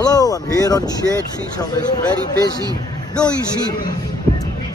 Hello, I'm here on Church Street on this very busy, noisy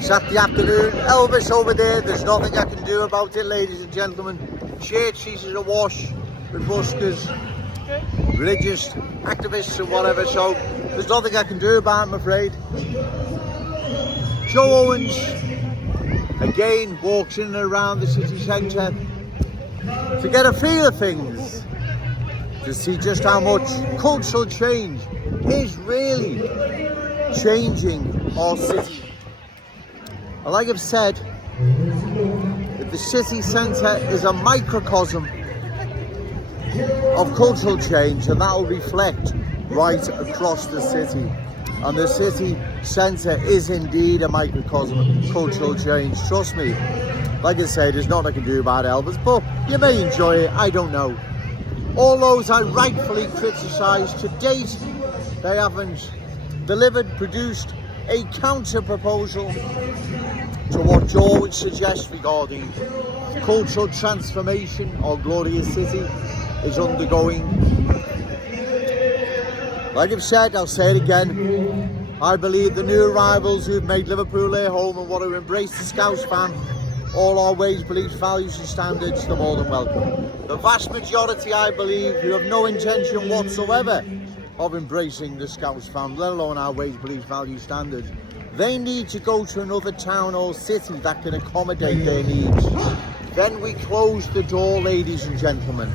Saturday afternoon. Elvis over there's nothing I can do about it, ladies and gentlemen. Church Street is awash with buskers, religious activists and whatever, so there's nothing I can do about it, I'm afraid. Joe Owens again walks in and around the city centre to get a feel of things, to see just how much cultural change is really changing our city. And like I've said, if the city centre is a microcosm of cultural change, and that will reflect right across the city. And the city centre is indeed a microcosm of cultural change, trust me. Like I say, there's nothing I can do about Elvis, but you may enjoy it, I don't know. All those I rightfully criticise, to date, they haven't delivered, produced a counter-proposal to what Joe would suggest regarding cultural transformation our glorious city is undergoing. Like I've said, I'll say it again, I believe the new arrivals who've made Liverpool their home and want to embrace the Scouse fan, all our ways, beliefs, values and standards, they're more than welcome. The vast majority, I believe, who have no intention whatsoever of embracing the Scouse fan, let alone our ways, beliefs, values, standards, they need to go to another town or city that can accommodate their needs. Then we close the door, ladies and gentlemen.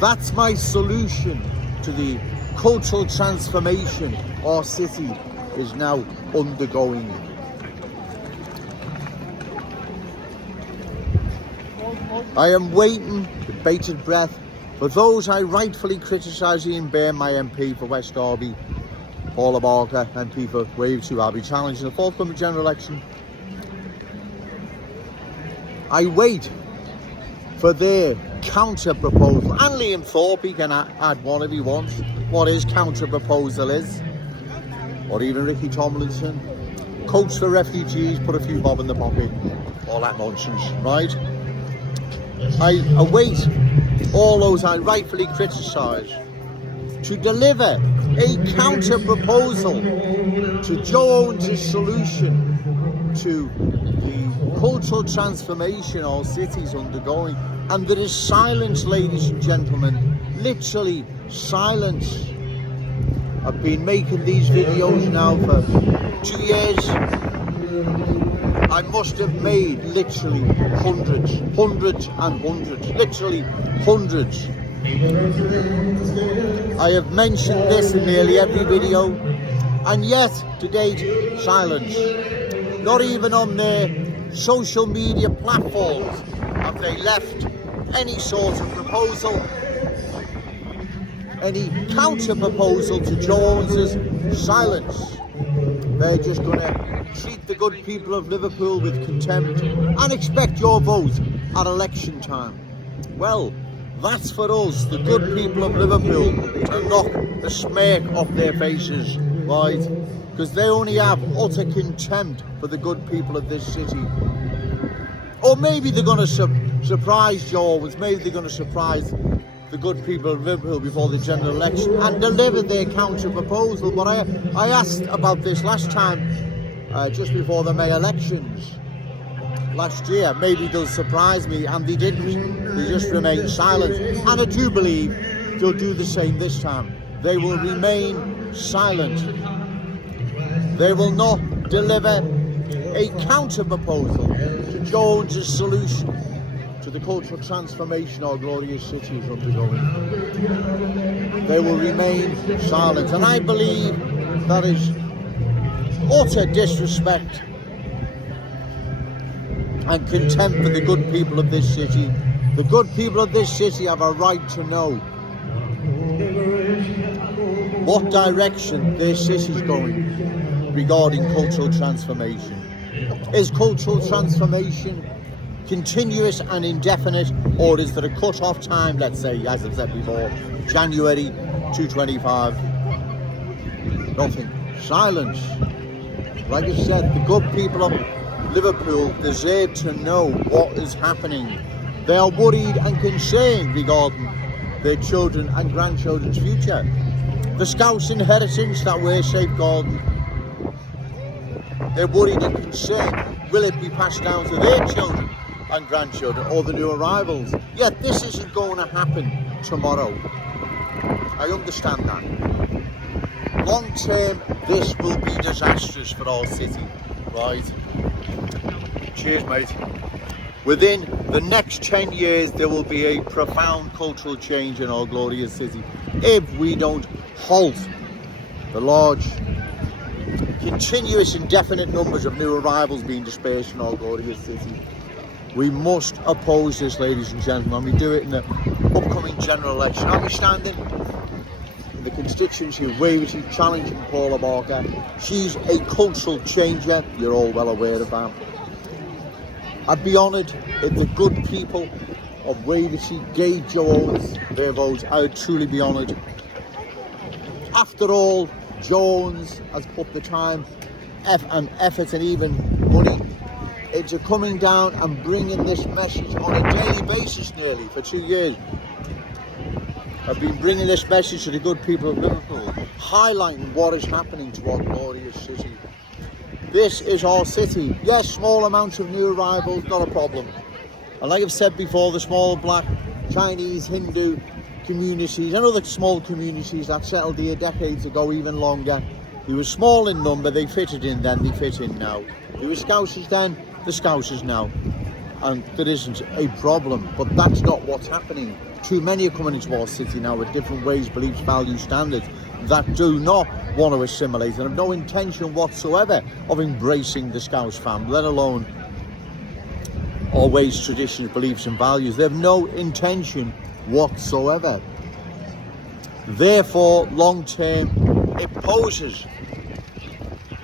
That's my solution to the cultural transformation our city is now undergoing. I am waiting with bated breath for those I rightfully criticise, Ian Byrne, my MP for West Derby, Paula Barker, MP for Wave 2, I'll be challenging the forthcoming general election. I wait for their counter-proposal, and Liam Thorpe, he can add one if he wants, what his counter-proposal is, or even Ricky Tomlinson. Coach for refugees, put a few bob in the pocket, all that nonsense, right? I await all those I rightfully criticise to deliver a counter-proposal to Joe Owens' solution to the cultural transformation our city's undergoing. And there is silence, ladies and gentlemen, literally silence. I've been making these videos now for 2 years. I must have made literally hundreds, literally hundreds. I have mentioned this in nearly every video, and yet, to date, silence. Not even on their social media platforms have they left any sort of proposal, any counter-proposal to Joe Owens' silence. They're just going to treat the good people of Liverpool with contempt and expect your vote at election time. Well, that's for us, the good people of Liverpool, to knock the smirk off their faces, right? Because they only have utter contempt for the good people of this city. Or maybe they're going to surprise Joe Owens, maybe they're going to surprise the good people of Liverpool before the general election and deliver their counter-proposal. But I asked about this last time, just before the May elections last year. Maybe they'll surprise me, and they didn't. They just remained silent. And I do believe they'll do the same this time. They will remain silent. They will not deliver a counter-proposal to Joe Owens' solution to the cultural transformation our glorious city is undergoing. They will remain silent, and I believe that is utter disrespect and contempt for the good people of this city. The good people of this city have a right to know what direction their city is going regarding cultural transformation. Is cultural transformation continuous and indefinite, or is there a cut-off time, let's say, as I've said before, January 2025? Nothing. Silence. Like I said, the good people of Liverpool deserve to know what is happening. They are worried and concerned regarding their children and grandchildren's future. the Scouse inheritance that we're safeguarding. They're worried and concerned, will it be passed down to their children and grandchildren or the new arrivals? Yet this isn't going to happen tomorrow. I understand that. Long term, this will be disastrous for our city, right? Cheers, mate. Within the next 10 years, there will be a profound cultural change in our glorious city if we don't halt the large, continuous, indefinite numbers of new arrivals being dispersed in our glorious city. We must oppose this, ladies and gentlemen, and we do it in the upcoming general election. I'll be standing in the constituency of Waverley challenging Paula Barker. She's a cultural changer, you're all well aware of that. I'd be honoured if the good people of Waverley gave Joe Owens their votes. I would truly be honoured. After all, Joe Owens has put the time and effort and even money into coming down and bringing this message on a daily basis nearly for 2 years. I've been bringing this message to the good people of Liverpool, highlighting what is happening to our glorious city. This is our city. Yes, small amounts of new arrivals, not a problem. And like I've said before, the small black, Chinese, Hindu communities and other small communities that settled here decades ago, even longer. We were small in number, they fitted in then, they fit in now. We were Scousers then, the Scousers now. And there isn't a problem, but that's not what's happening. Too many are coming into our city now with different ways, beliefs, values, standards that do not want to assimilate and have no intention whatsoever of embracing the Scouse family, let alone our ways, traditions, beliefs and values. They have no intention whatsoever. Therefore, long term, it poses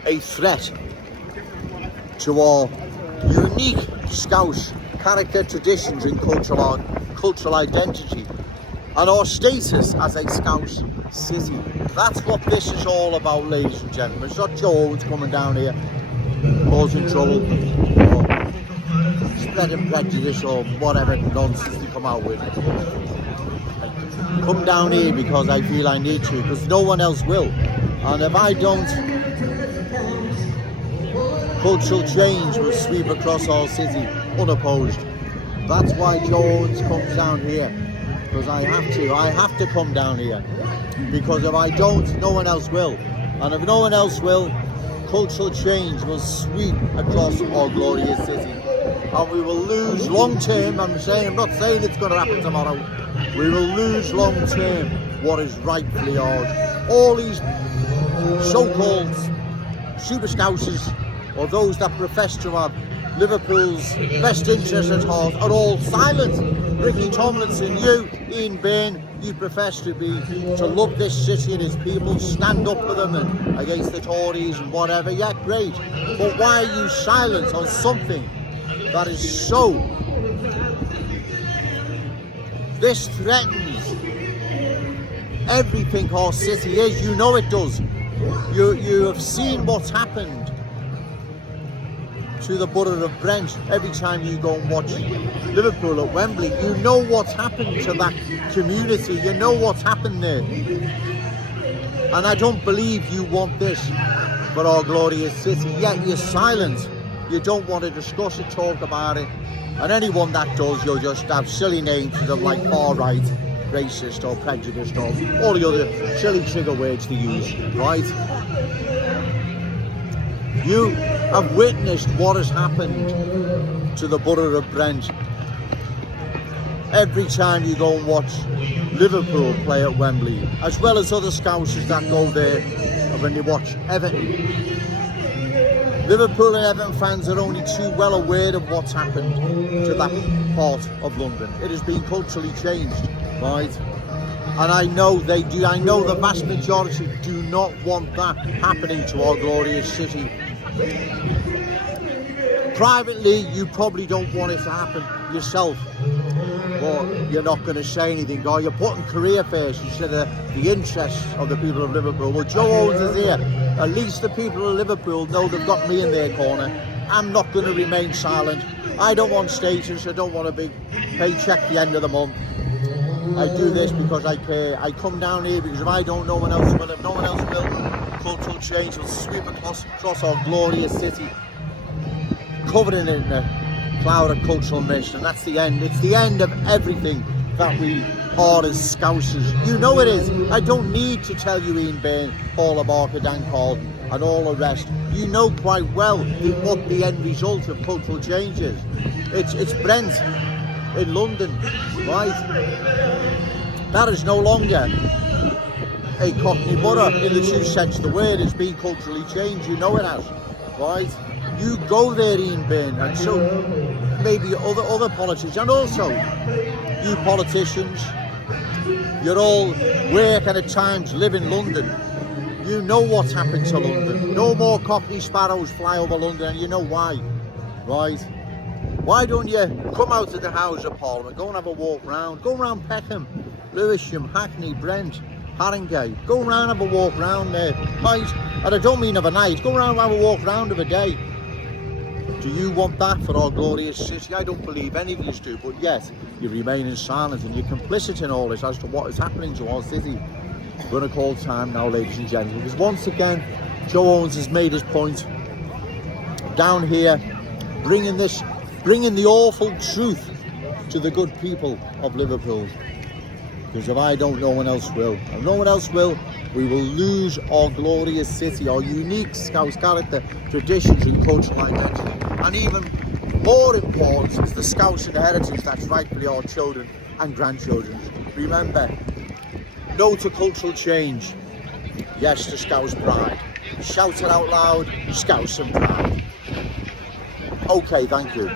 a threat to our unique Scouse character, traditions and cultural identity and our status as a Scouse city. That's what this is all about, ladies and gentlemen. It's not Joe Owens coming down here causing trouble or spreading prejudice or whatever nonsense they come out with. I come down here because I feel I need to, because no one else will. And if I don't, cultural change will sweep across our city unopposed. That's why Joe Owens comes down here, because I have to come down here, because if I don't, no one else will. And if no one else will, cultural change will sweep across our glorious city. And we will lose long term, I'm not saying it's going to happen tomorrow, we will lose long term what is rightfully ours. All these so-called super Scousers, or those that profess to have Liverpool's best interests at heart, are all silent. Ricky Tomlinson, you, Ian Byrne, you profess to love this city and its people, stand up for them and against the Tories and whatever. Yeah, great. But why are you silent on something that is so... This threatens everything our city is. You know it does. You have seen what's happened to the Borough of Brent every time you go and watch Liverpool at Wembley. You know what's happened to that community. You know what's happened there. And I don't believe you want this for our glorious city, yet you're silent. You don't want to discuss it, talk about it. And anyone that does, you'll just have silly names to them like far right, racist or prejudiced or all the other silly trigger words to use, right? You have witnessed what has happened to the Borough of Brent every time you go and watch Liverpool play at Wembley, as well as other Scousers that go there when you watch Everton. Liverpool and Everton fans are only too well aware of what's happened to that part of London. It has been culturally changed, right? And I know they do. I know the vast majority do not want that happening to our glorious city. Privately, you probably don't want it to happen yourself, but you're not going to say anything, or you're putting career first instead of the interests of the people of Liverpool. Well, Joe Owens is here. At least the people of Liverpool know they've got me in their corner. I'm not going to remain silent. I don't want status. I don't want a big paycheck at the end of the month. I do this because I care. I come down here because if I don't, no one else will. If no one else will, cultural change will sweep across our glorious city, covering it in a cloud of cultural mist, and that's the end. It's the end of everything that we are as Scousers. You know it is. I don't need to tell you, Ian Byrne, Paula Barker, Dan Carlton, and all the rest. You know quite well what the end result of cultural change is. It's Brent in London, right? That is no longer a Cockney borough in the true sense of the word. It's been culturally changed. You know it has, right? You go there, Ian Byrne, and so maybe other politicians, and also you politicians. You're all work and at times live in London. You know what's happened to London. No more Cockney sparrows fly over London, and you know why, right? Why don't you come out of the House of Parliament, go and have a walk round, go around Peckham, Lewisham, Hackney, Brent, Haringey, go around, have a walk round there, right? And I don't mean of a night, go around and have a walk round of a day. Do you want that for our glorious city? I don't believe any of you do, but yet you remain in silence and you're complicit in all this as to what is happening to our city. We're going to call time now, ladies and gentlemen, because once again, Joe Owens has made his point down here, bringing the awful truth to the good people of Liverpool. Because if I don't, no one else will. If no one else will, we will lose our glorious city, our unique Scouse character, traditions and cultural identity. And even more important is the Scouse heritage that's rightfully our children and grandchildren's. Remember, no to cultural change, yes to Scouse pride. Shout it out loud, Scouse and pride. Okay, thank you.